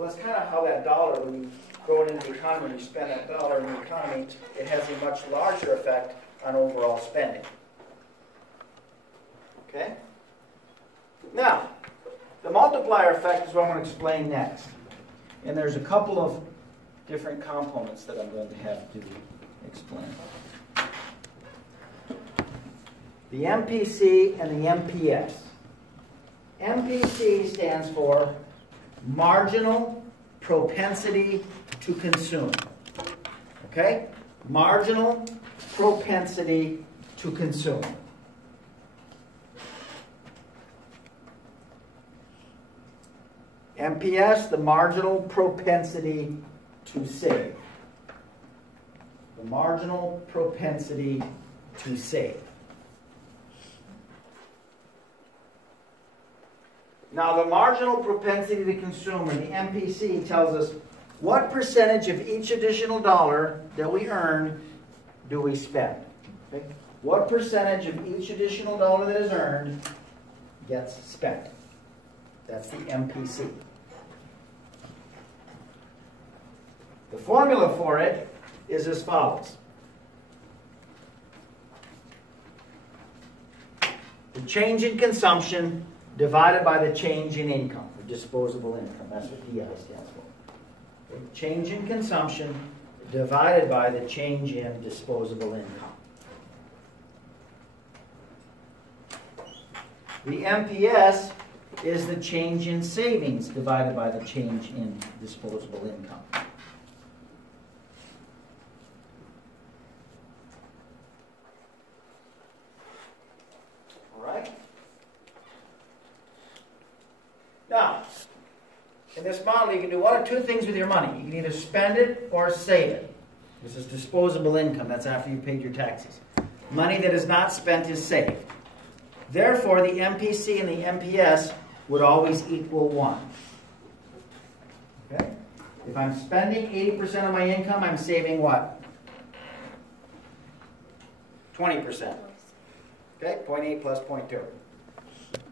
Well, that's kind of how that dollar, when you throw it into the economy, when you spend that dollar in the economy, it has a much larger effect on overall spending. Okay? Now, the multiplier effect is what I'm going to explain next. And there's a couple of different components that I'm going to have to explain. The MPC and the MPS. MPC stands for marginal propensity to consume. Okay? Marginal propensity to consume. MPS, the marginal propensity to save. The marginal propensity to save. Now, the marginal propensity to consume, or the MPC, tells us what percentage of each additional dollar that we earn do we spend. Okay? What percentage of each additional dollar that is earned gets spent. That's the MPC. The formula for it is as follows. The change in consumption divided by the change in income, or disposable income. That's what DI stands for. The change in consumption divided by the change in disposable income. The MPS is the change in savings divided by the change in disposable income. All right? Now, in this model, you can do one or two things with your money. You can either spend it or save it. This is disposable income. That's after you've paid your taxes. Money that is not spent is saved. Therefore, the MPC and the MPS would always equal 1. Okay? If I'm spending 80% of my income, I'm saving what? 20%. Okay? 0.8 plus 0.2.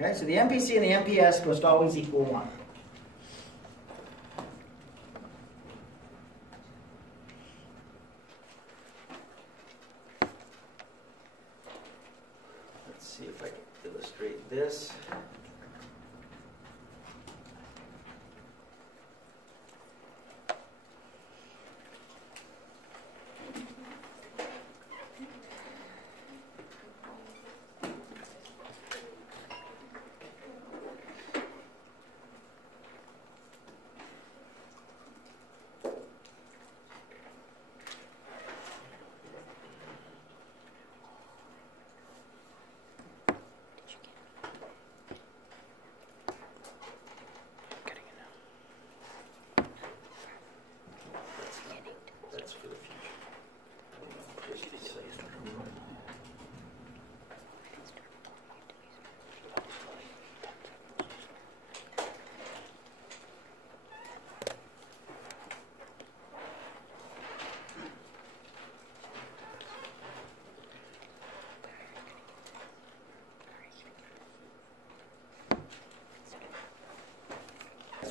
Okay? So the MPC and the MPS must always equal 1. Let's see if I can illustrate this.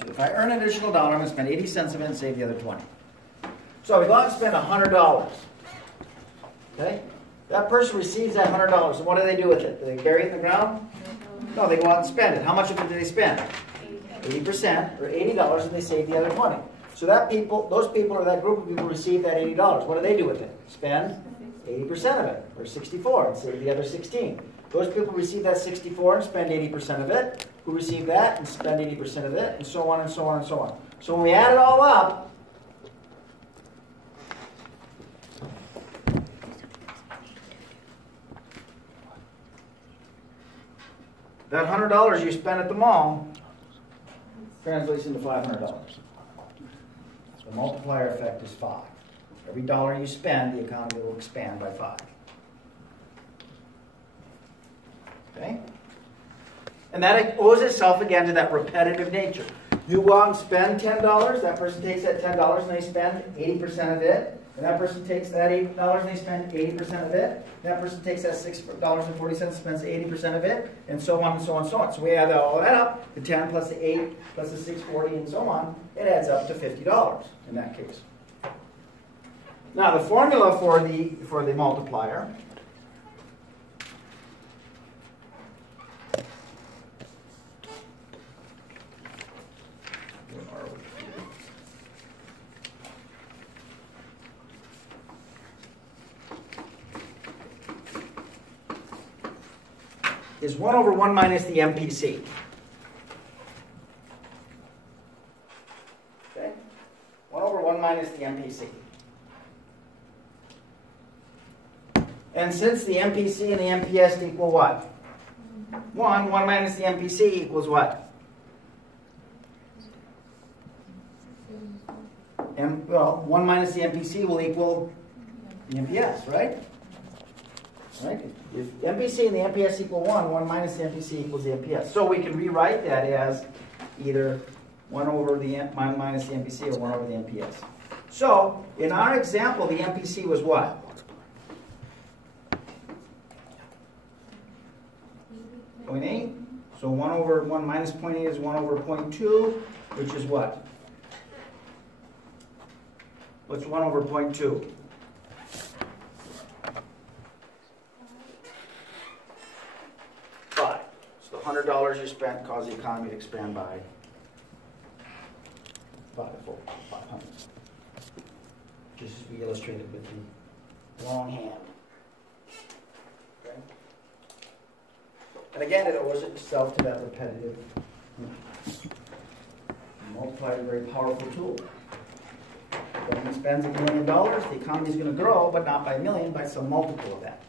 If I earn an additional dollar, I'm going to spend 80 cents of it and save the other 20. So we go out and spend $100. Okay? That person receives that $100. And what do they do with it? Do they bury it in the ground? No, they go out and spend it. How much of it do they spend? 80%, or $80, and they save the other 20. So those people, or that group of people, receive that $80. What do they do with it? Spend 80% of it, or 64, and save the other 16. Those people receive that 64 and spend 80% of it, who receive that and spend 80% of it, and so on and so on and so on. So when we add it all up, that $100 you spent at the mall translates into $500. The multiplier effect is 5. Every dollar you spend, the economy will expand by 5. Okay? And that owes itself again to that repetitive nature. You go out and spend $10, that person takes that $10 and they spend 80% of it. And that person takes that $8 and they spend 80% of it. That person takes that $6.40 and spends 80% of it, and so on and so on and so on. So we add all that up, the 10 plus the 8 plus the 640 and so on, it adds up to $50 in that case. Now the formula for the multiplier is 1 over 1 minus the MPC. Okay? 1 over 1 minus the MPC. And since the MPC and the MPS equal what? 1 minus the MPC equals what? Well, 1 minus the MPC will equal the MPS, right? Right? If MPC and the MPS equal 1 minus the MPC equals the MPS. So we can rewrite that as either 1 over the minus the MPC or 1 over the MPS. So in our example, the MPC was what? 0.8. So 1 over 1 minus 0.8 is 1 over 0.2, which is what? What's 1 over 0.2? 5. So the $100 you spent caused the economy to expand by 500. Just as we illustrated with the long hand. Okay? And again, it owes itself to that repetitive. Multiplier is a very powerful tool. If the government spends $1 million, the economy is going to grow, but not by a million, by some multiple of that.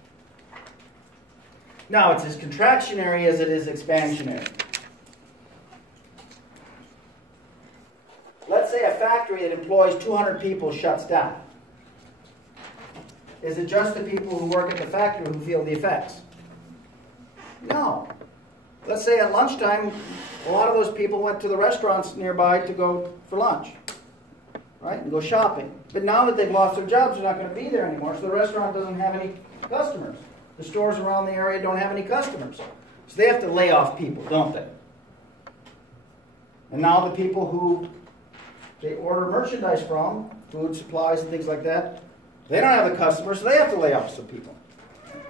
Now, it's as contractionary as it is expansionary. Let's say a factory that employs 200 people shuts down. Is it just the people who work at the factory who feel the effects? No. Let's say at lunchtime, a lot of those people went to the restaurants nearby to go for lunch, right, and go shopping. But now that they've lost their jobs, they're not going to be there anymore, so the restaurant doesn't have any customers. The stores around the area don't have any customers. So they have to lay off people, don't they? And now the people who they order merchandise from, food supplies and things like that, they don't have the customers, so they have to lay off some people.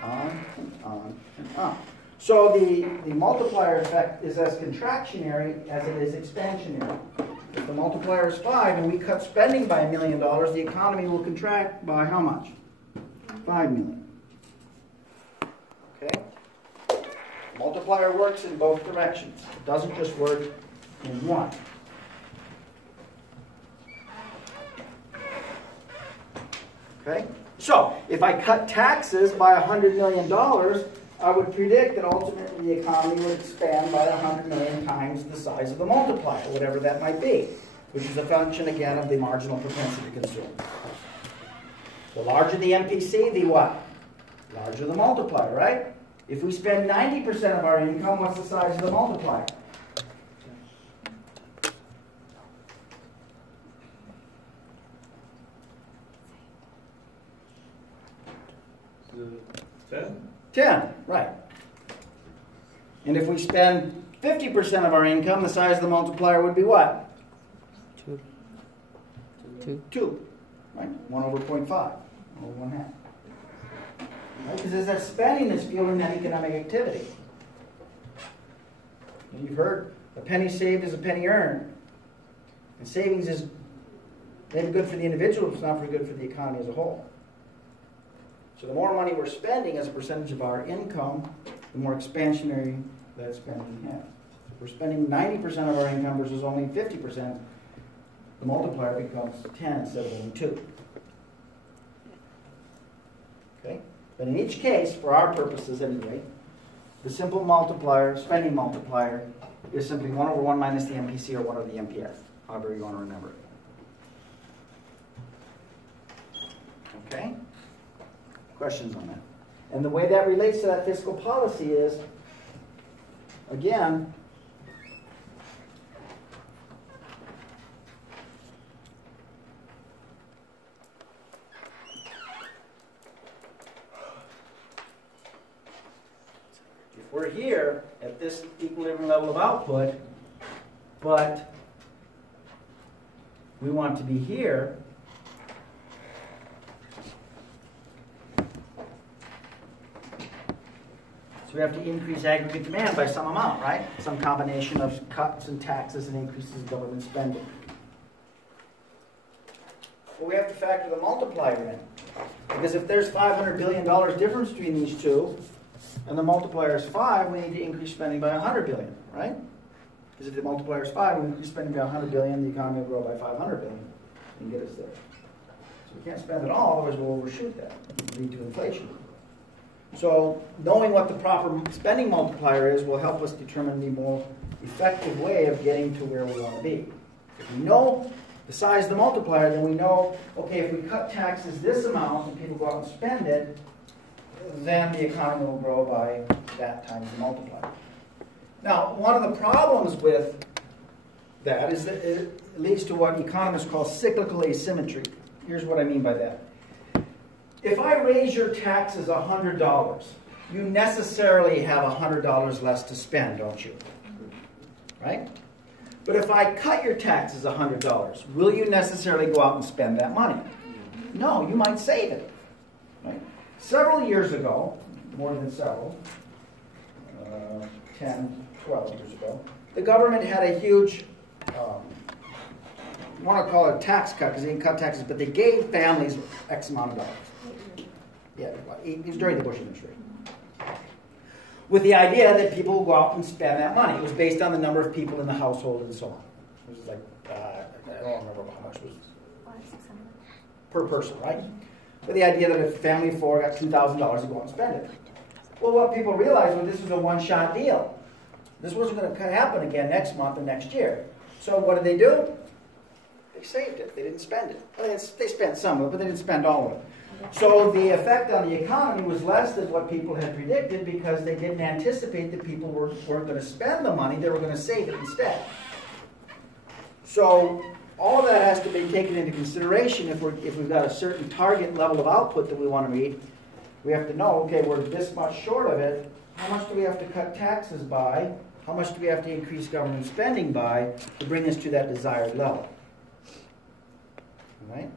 On and on and on. So the multiplier effect is as contractionary as it is expansionary. If the multiplier is 5 and we cut spending by $1 million, the economy will contract by how much? 5 million. Okay? Multiplier works in both directions. It doesn't just work in one. Okay? So, if I cut taxes by $100 million, I would predict that ultimately the economy would expand by 100 million times the size of the multiplier, whatever that might be, which is a function, again, of the marginal propensity to consume. The larger the MPC, the what? Larger the multiplier, right? If we spend 90% of our income, what's the size of the multiplier? 10, right. And if we spend 50% of our income, the size of the multiplier would be what? 2. Right? 1 over 0.5. 1 over 1/2. Right? Because it's that spending that's fueling that economic activity. And you've heard, a penny saved is a penny earned. And savings is maybe good for the individual, but it's not very good for the economy as a whole. So the more money we're spending as a percentage of our income, the more expansionary that spending has. If we're spending 90% of our income versus only 50%, the multiplier becomes 10 instead of only 2. Okay? But in each case, for our purposes anyway, the simple multiplier, spending multiplier, is simply 1 over 1 minus the MPC or 1 over the MPS, however you want to remember it. Okay? Questions on that? And the way that relates to that fiscal policy is, again, we're here at this equilibrium level of output, but we want to be here. So we have to increase aggregate demand by some amount, right? Some combination of cuts in taxes and increases in government spending. Well, we have to factor the multiplier in. Because if there's $500 billion difference between these two, and the multiplier is 5, we need to increase spending by 100 billion, right? Because if the multiplier is 5, we increase spending by 100 billion, the economy will grow by 500 billion and get us there. So we can't spend it all, otherwise we'll overshoot that and lead to inflation. So knowing what the proper spending multiplier is will help us determine the more effective way of getting to where we want to be. If we know the size of the multiplier, then we know, okay, if we cut taxes this amount and people go out and spend it, then the economy will grow by that times the multiplier. Now, one of the problems with that is that it leads to what economists call cyclical asymmetry. Here's what I mean by that. If I raise your taxes $100, you necessarily have $100 less to spend, don't you? Right? But if I cut your taxes $100, will you necessarily go out and spend that money? No, you might save it. Right? Several years ago, more than several, 10, 12 years ago, the government had a huge, I want to call it a tax cut because they didn't cut taxes, but they gave families X amount of dollars. Yeah, it was during the Bush administration. With the idea that people will go out and spend that money. It was based on the number of people in the household and so on. It was like, I don't remember how much it was. 600 Per person, right? With the idea that if a family of 4 got $2,000 to go out and spend it. Well, what people realized was this was a one-shot deal. This wasn't going to happen again next month or next year. So what did they do? They saved it. They didn't spend it. Well, they spent some of it, but they didn't spend all of it. So the effect on the economy was less than what people had predicted because they didn't anticipate that people weren't going to spend the money, they were going to save it instead. So all of that has to be taken into consideration if we've got a certain target level of output that we want to meet. We have to know, okay, we're this much short of it. How much do we have to cut taxes by? How much do we have to increase government spending by to bring us to that desired level? All right?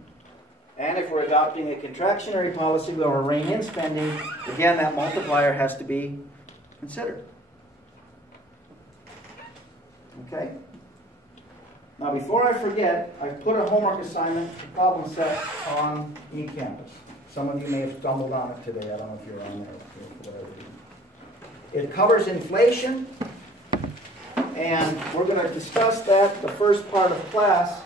And if we're adopting a contractionary policy, we want to rein in spending. Again, that multiplier has to be considered. Okay? Now, before I forget, I put a homework assignment problem set on eCampus. Some of you may have stumbled on it today. I don't know if you're on there for whatever reason. It covers inflation, and we're going to discuss that the first part of class.